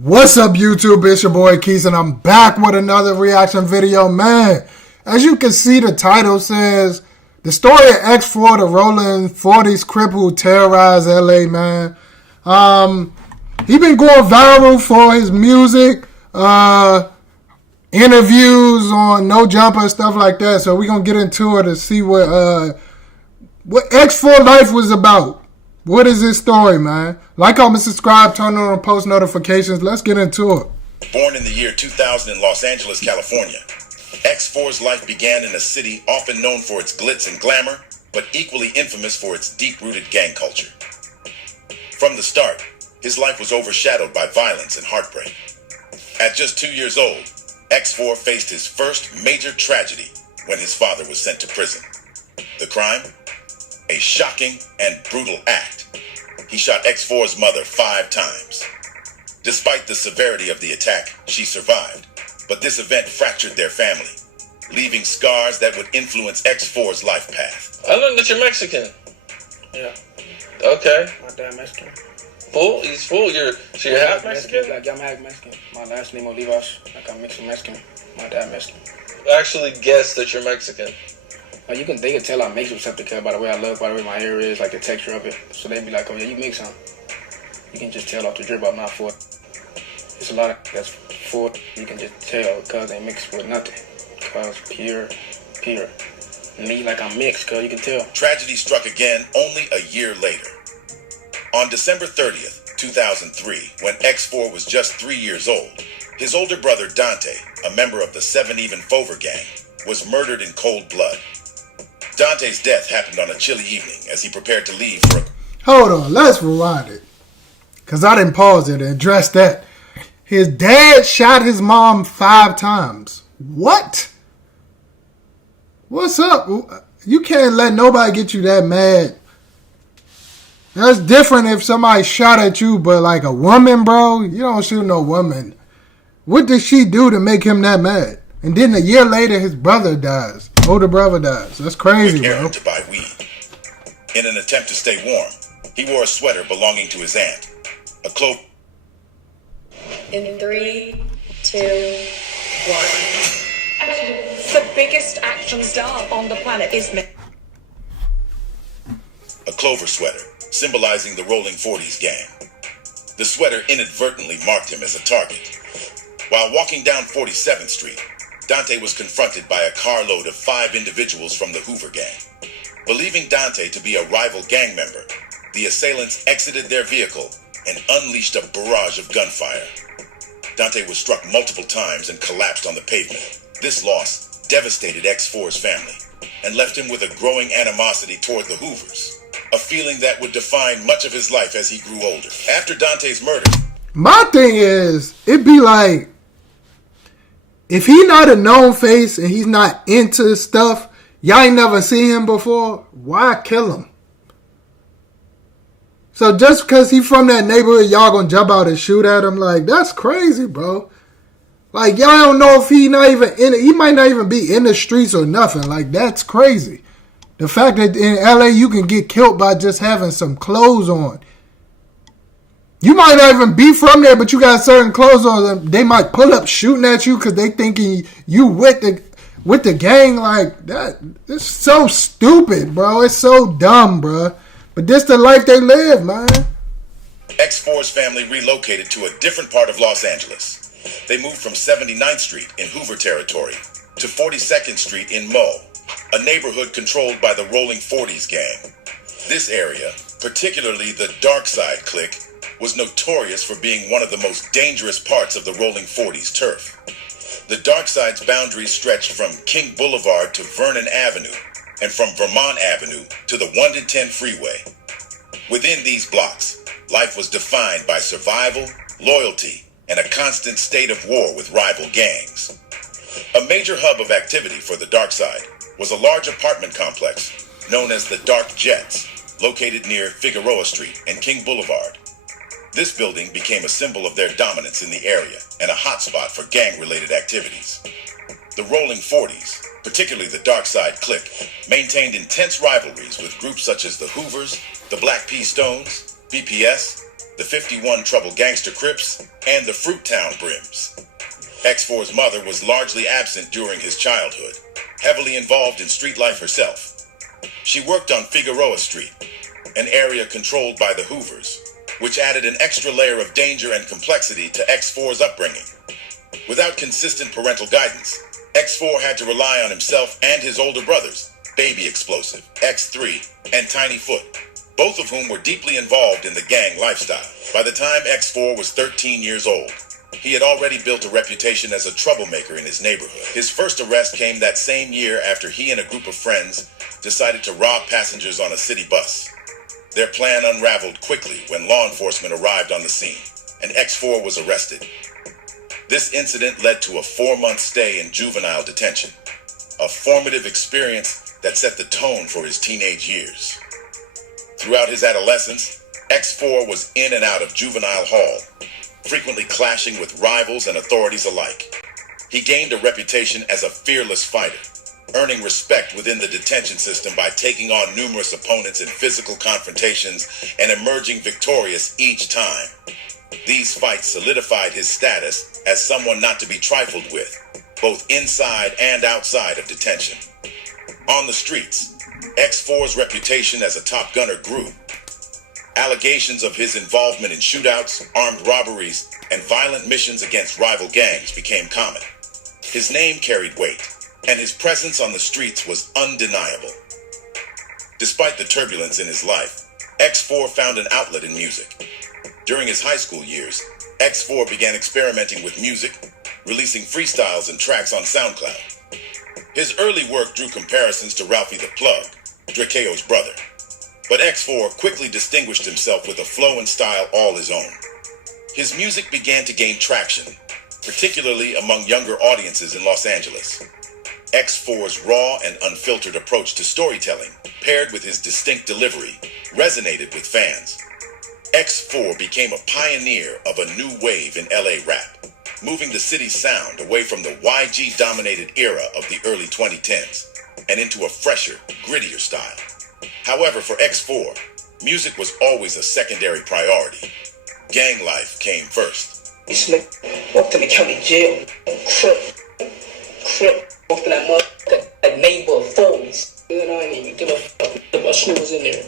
What's up, YouTube? It's your boy Keys, and I'm back with another reaction video, man. As you can see, the title says the story of X4, the rolling 40s Crip who terrorized LA, man. He been going viral for his music, interviews on No Jumper and stuff like that. So we're gonna get into it and see what X4 life was about. What is this story, man? Like, comment, subscribe, turn on post notifications. Let's get into it. Born in the year 2000 in Los Angeles, California, X4's life began in a city often known for its glitz and glamour, but equally infamous for its deep-rooted gang culture. From the start, his life was overshadowed by violence and heartbreak. At just 2 years old, X4 faced his first major tragedy when his father was sent to prison. The crime? A shocking and brutal act. He shot X4's mother 5 times. Despite the severity of the attack, she survived, but this event fractured their family, leaving scars that would influence X4's life path. I learned that you're Mexican. Yeah. Okay. My dad Mexican. Full? He's full. So you're half Mexican? Like, I'm half Mexican. My last name Olivas. Like, I'm mixed Mexican. My dad Mexican. I actually guessed that you're Mexican. Like, they can tell I'm mixed with something by the way I look, by the way my hair is, like the texture of it. So they be like, oh yeah, you mix, huh? You can just tell off the drip I'm not for it. There's a lot of that's for it. You can just tell because they mixed with nothing. Because pure. Me, like I'm mixed, because you can tell. Tragedy struck again only a year later. On December 30th, 2003, when X4 was just 3 years old, his older brother Dante, a member of the 7 Even Fover gang, was murdered in cold blood. Dante's death happened on a chilly evening as he prepared to leave for a... Hold on, let's rewind it. Because I didn't pause it and address that. His dad shot his mom 5 times. What? What's up? You can't let nobody get you that mad. That's different if somebody shot at you, but like a woman, bro, you don't shoot no woman. What did she do to make him that mad? And then a year later, his brother dies. Older brother dies. That's crazy, bro. To buy weed. In an attempt to stay warm, he wore a sweater belonging to his aunt. A cloak. In 3, 2, 1. The biggest action star on the planet is me. A clover sweater, symbolizing the Rolling 40s gang. The sweater inadvertently marked him as a target. While walking down 47th Street, Dante was confronted by a carload of 5 individuals from the Hoover gang. Believing Dante to be a rival gang member, the assailants exited their vehicle and unleashed a barrage of gunfire. Dante was struck multiple times and collapsed on the pavement. This loss devastated X4's family and left him with a growing animosity toward the Hoovers, a feeling that would define much of his life as he grew older. After Dante's murder... My thing is, it'd be like, if he not a known face and he's not into stuff, y'all ain't never seen him before, why kill him? So just because he from that neighborhood, y'all gonna jump out and shoot at him? Like, that's crazy, bro. Like, y'all don't know if he not even in it. He might not even be in the streets or nothing. Like, that's crazy. The fact that in LA you can get killed by just having some clothes on. You might not even be from there, but you got certain clothes on. They might pull up shooting at you because they thinking you with the gang. Like, that. It's so stupid, bro. It's so dumb, bro. But this the life they live, man. X4's family relocated to a different part of Los Angeles. They moved from 79th Street in Hoover territory to 42nd Street in Mo, a neighborhood controlled by the Rolling 40s gang. This area, particularly the Dark Side clique, was notorious for being one of the most dangerous parts of the Rolling 40s turf. The Dark Side's boundaries stretched from King Boulevard to Vernon Avenue, and from Vermont Avenue to the 110 freeway. Within these blocks, life was defined by survival, loyalty, and a constant state of war with rival gangs. A major hub of activity for the Dark Side was a large apartment complex known as the Dark Jets, located near Figueroa Street and King Boulevard. This building became a symbol of their dominance in the area and a hotspot for gang-related activities. The Rolling 40s, particularly the Dark Side clique, maintained intense rivalries with groups such as the Hoovers, the Black P. Stones, BPS, the 51 Trouble Gangster Crips, and the Fruittown Brims. X4's mother was largely absent during his childhood, heavily involved in street life herself. She worked on Figueroa Street, an area controlled by the Hoovers, which added an extra layer of danger and complexity to X4's upbringing. Without consistent parental guidance, X4 had to rely on himself and his older brothers, Baby Explosive, X3, and Tiny Foot, both of whom were deeply involved in the gang lifestyle. By the time X4 was 13 years old, he had already built a reputation as a troublemaker in his neighborhood. His first arrest came that same year after he and a group of friends decided to rob passengers on a city bus. Their plan unraveled quickly when law enforcement arrived on the scene, and X4 was arrested. This incident led to a 4-month stay in juvenile detention, a formative experience that set the tone for his teenage years. Throughout his adolescence, X4 was in and out of juvenile hall, frequently clashing with rivals and authorities alike. He gained a reputation as a fearless fighter, earning respect within the detention system by taking on numerous opponents in physical confrontations and emerging victorious each time. These fights solidified his status as someone not to be trifled with, both inside and outside of detention. On the streets, X4's reputation as a top gunner grew. Allegations of his involvement in shootouts, armed robberies, and violent missions against rival gangs became common. His name carried weight, and his presence on the streets was undeniable. Despite the turbulence in his life, X4 found an outlet in music. During his high school years, X4 began experimenting with music, releasing freestyles and tracks on SoundCloud. His early work drew comparisons to Ralphie the Plug, Drakeo's brother. But X4 quickly distinguished himself with a flow and style all his own. His music began to gain traction, particularly among younger audiences in Los Angeles. X4's raw and unfiltered approach to storytelling, paired with his distinct delivery, resonated with fans. X4 became a pioneer of a new wave in LA rap, moving the city's sound away from the YG-dominated era of the early 2010s and into a fresher, grittier style. However, for X4, music was always a secondary priority. Gang life came first. This nigga walked in the county jail, Crip, walked in that motherfucker, like neighbor of 40s. You know, I didn't even give a fuck if my shoe was in there.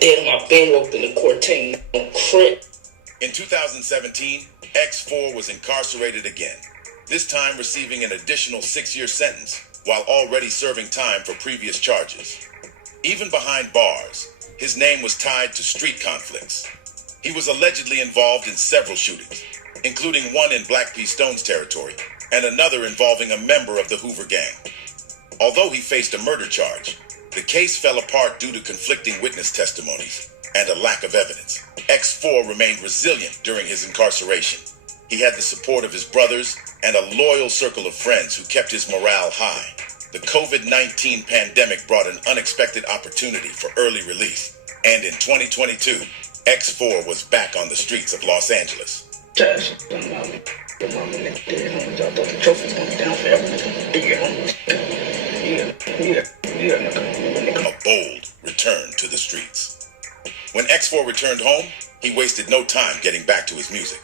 Dead on my bed, walked in the court team, Crip. In 2017, X4 was incarcerated again, this time receiving an additional 6-year sentence while already serving time for previous charges. Even behind bars, his name was tied to street conflicts. He was allegedly involved in several shootings, including one in Black P. Stone's territory and another involving a member of the Hoover Gang. Although he faced a murder charge, the case fell apart due to conflicting witness testimonies and a lack of evidence. X4 remained resilient during his incarceration. He had the support of his brothers and a loyal circle of friends who kept his morale high. The COVID-19 pandemic brought an unexpected opportunity for early release, and in 2022, X4 was back on the streets of Los Angeles. A bold return to the streets. When X4 returned home, he wasted no time getting back to his music.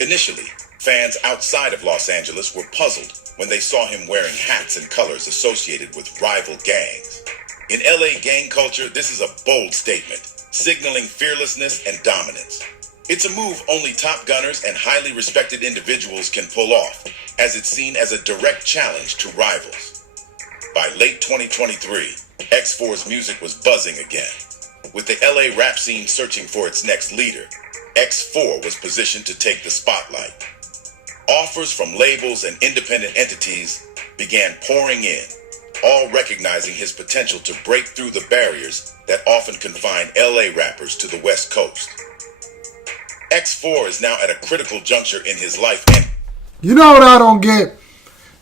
Initially, fans outside of Los Angeles were puzzled when they saw him wearing hats and colors associated with rival gangs. In LA gang culture, this is a bold statement, signaling fearlessness and dominance. It's a move only top gunners and highly respected individuals can pull off, as it's seen as a direct challenge to rivals. By late 2023, X4's music was buzzing again. With the LA rap scene searching for its next leader, X4 was positioned to take the spotlight. Offers from labels and independent entities began pouring in, all recognizing his potential to break through the barriers that often confine LA rappers to the West Coast. X4 is now at a critical juncture in his life. And you know what I don't get?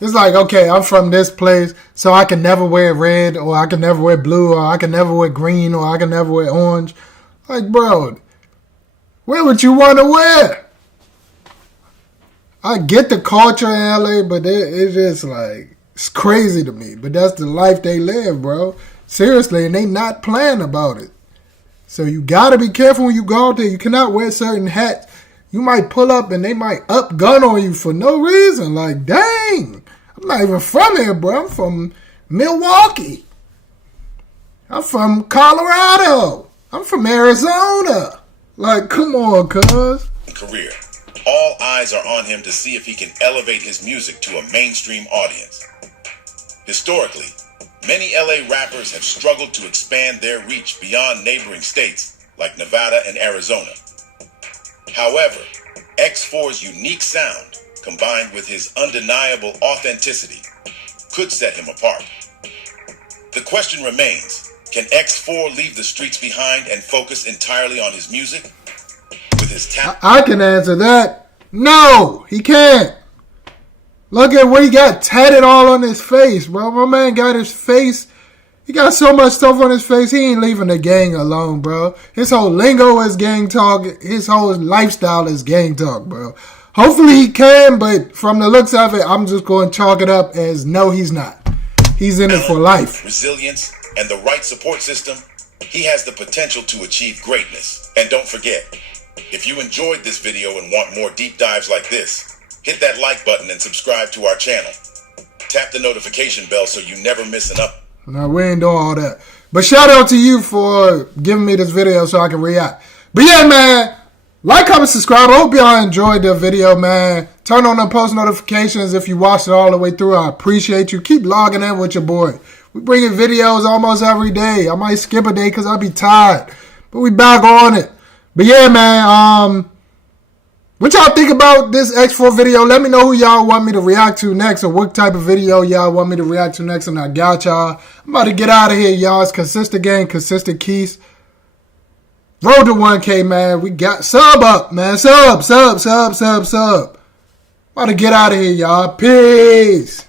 It's like, okay, I'm from this place, so I can never wear red, or I can never wear blue, or I can never wear green, or I can never wear orange. Like, bro, where would you want to wear? I get the culture in LA, but it's just like, it's crazy to me. But that's the life they live, bro. Seriously, and they not playing about it. So you gotta be careful when you go out there. You cannot wear certain hats. You might pull up and they might up gun on you for no reason. Like, dang, I'm not even from here, bro. I'm from Milwaukee. I'm from Colorado. I'm from Arizona. Like, come on, cuz. Career. All eyes are on him to see if he can elevate his music to a mainstream audience. Historically, many LA rappers have struggled to expand their reach beyond neighboring states like Nevada and Arizona. However, X4's unique sound, combined with his undeniable authenticity, could set him apart. The question remains, can X4 leave the streets behind and focus entirely on his music? With his talent, I can answer that. No, he can't. Look at what he got tatted all on his face, bro. My man got his face. He got so much stuff on his face, he ain't leaving the gang alone, bro. His whole lingo is gang talk. His whole lifestyle is gang talk, bro. Hopefully he can, but from the looks of it, I'm just going to chalk it up as no, he's not. He's in it for life. resilience, and the right support system, he has the potential to achieve greatness. And don't forget, if you enjoyed this video and want more deep dives like this, hit that like button and subscribe to our channel. Tap the notification bell so you never miss an update. No, we ain't doing all that. But shout out to you for giving me this video so I can react. But yeah, man, like, comment, subscribe. I hope y'all enjoyed the video, man. Turn on the post notifications if you watched it all the way through. I appreciate you. Keep logging in with your boy. We bringing videos almost every day. I might skip a day because I'll be tired. But we back on it. But yeah, man, what y'all think about this X4 video? Let me know who y'all want me to react to next or what type of video y'all want me to react to next, and I got y'all. I'm about to get out of here, y'all. It's consistent gang, consistent keys. Road to 1K, man. We got sub up, man. Sub. About to get out of here, y'all. Peace.